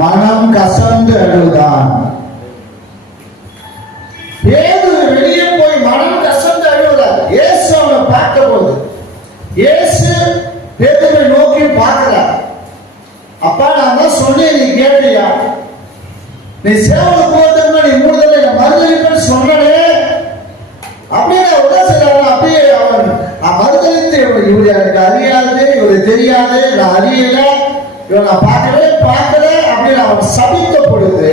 மனம் கசந்து அழுதான். பேதுரு வெளியே போய் மனம் கசந்து அழுவதார். இயேசு அவனை பார்த்த போது இயேசு பேதுருவை நோக்கி பார்க்கிறார். அப்பா, நான் தான் சொன்னேன், நீ கேட்டியா? நீ சேவல போட்டோம்னா நீ 3 தடவை மறுதளிப்பேன்னு சொன்னே அப்படின்னு உடனே அப்படியே அவன் மறுதளித்து, இவரு எனக்கு அறியாது, இவரு தெரியாது, நான் அறியல, இவன் நான் பார்க்கல அப்படின்னு அவன் சபித்த பொழுது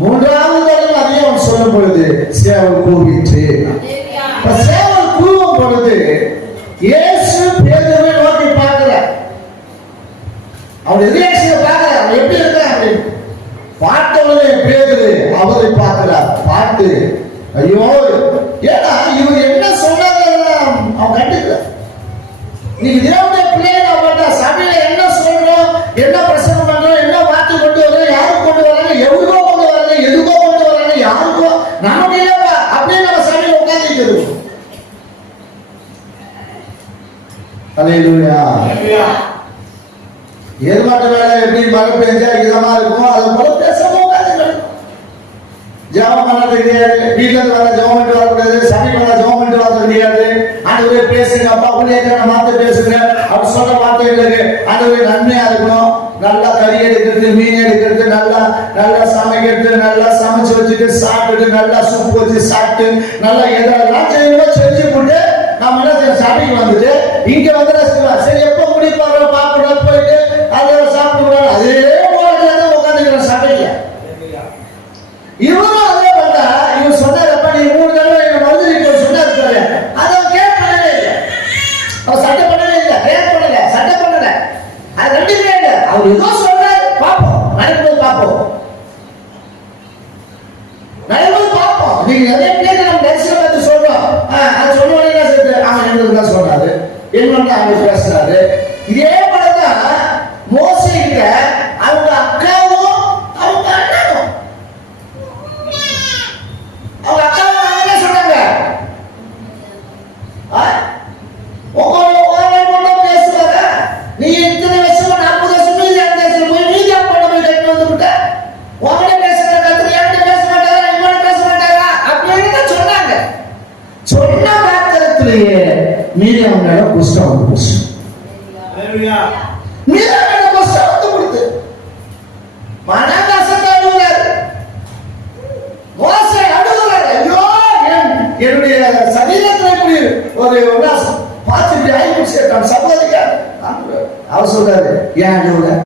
3வது தடவை அதையும் அவன் சொல்லும் பொழுது சேவல் கூவிட்டு, சேவல் கூவும் பொழுது இயேசு பேதுருவை நோக்கி பார்க்கிறார். அவன் ரியாக்ஷனை பார்க்கிறார், அவன் எப்படி இருக்கான் அப்படின்னு. பார்த்தவனே பேதுரு அவரை பார்க்கிறார். பார்த்து ஐயோ, ஏன்னா இவர் என்ன சொன்னாங்க அவன் கண்டுக்கல. நீங்க தேவனுடைய பிள்ளைகளை பார்த்தா சபையில என்ன சொல்றோம், என்ன பிரசங்கம் பண்றோம், என்ன வார்த்தை கொண்டு வர்றோம், யாருக்கு கொண்டு வர்றாங்க, எவ்வளோ கொண்டு வர்றாங்க, எதுக்கோ கொண்டு வர்றாங்க, யாருக்கோ நம்முடைய அப்படின்னு நம்ம சபையில உட்கார்ந்து இருக்கோம். அல்லேலூயா. ஏற்பாட்டு வேலை எப்படி மழை பெஞ்சா இதமா இருக்கும், அதை போல பேசாம உட்காந்து ஜெபம் பண்ணது கிடையாது. வீட்டுல இருந்து வர ஜெபம் பண்ணிட்டு வரக்கூடாது, சபைக்கு வர ஜெபம் பண்ணிட்டு வரது கிடையாது. ஆண்டவரே பேசுங்க, அப்பா ஊழியக்கான வார்த்தை பேசுங்க, அவர் சொல்ற வார்த்தைகளுக்கு ஆண்டவரே நன்மையா இருக்கணும். நல்லா கறி எடுக்கிறது, மீன் எடுக்கிறது, நல்லா சமைக்கிறது, நல்லா சமைச்சு வச்சுட்டு சாப்பிட்டு, நல்லா சூப்பு வச்சு சாப்பிட்டு, நல்லா எதெல்லாம் செய்யணுமோ செஞ்சு போட்டு நாம என்ன சபைக்கு வந்துட்டு இங்க வந்து சரி எப்ப முடிப்பாங்க பாப்பா போயிட்டு அதை சாப்பிட்டு அதே போல உட்காந்துக்கிறோம் சபையில. இவரும் அதே பார்த்தா இவர் சொன்னாரப்பா, நீ 3 தடவை என்ன மறுதளிக்க சொன்னாரு, அதை கேட் பண்ணவே இல்லை, அவர் சட்டை பண்ணவே இல்லை, கேட் பண்ணல, சட்டை பண்ணல, அது ரெண்டுமே இல்லை. அவர் ஏதோ சொல்றாரு, பார்ப்போம், நடக்கும்போது பார்ப்போம். நீங்க நிறைய பேர் நம்ம தரிசனம் பார்த்து சொல்றோம், அது சொல்லுவாங்க சேர்த்து அவன் எங்களுக்கு தான் சொன்னாரு, என்னன்னு அவங்க பேசுறாரு. இதே போலதான் மோசே கிட்ட அவங்க அக்காவும் அவங்க அண்ணனும் என்ன சொன்னாங்க, பேசுவாங்க, நீ இத்தனை வருஷமா 40 வருஷம் மீதியான தேசத்துல போய் மீதியா பண்ண போய் கட்டி வந்து விட்ட, உங்கள்கிட்ட பேசுற கருத்து என்கிட்ட பேச மாட்டாரா, இவங்க பேச மாட்டாரா அப்படின்னு சொன்னாங்க. சொன்ன மாத்திரத்திலேயே மீதி அவங்க குஷ்டம் வந்து போச்சு.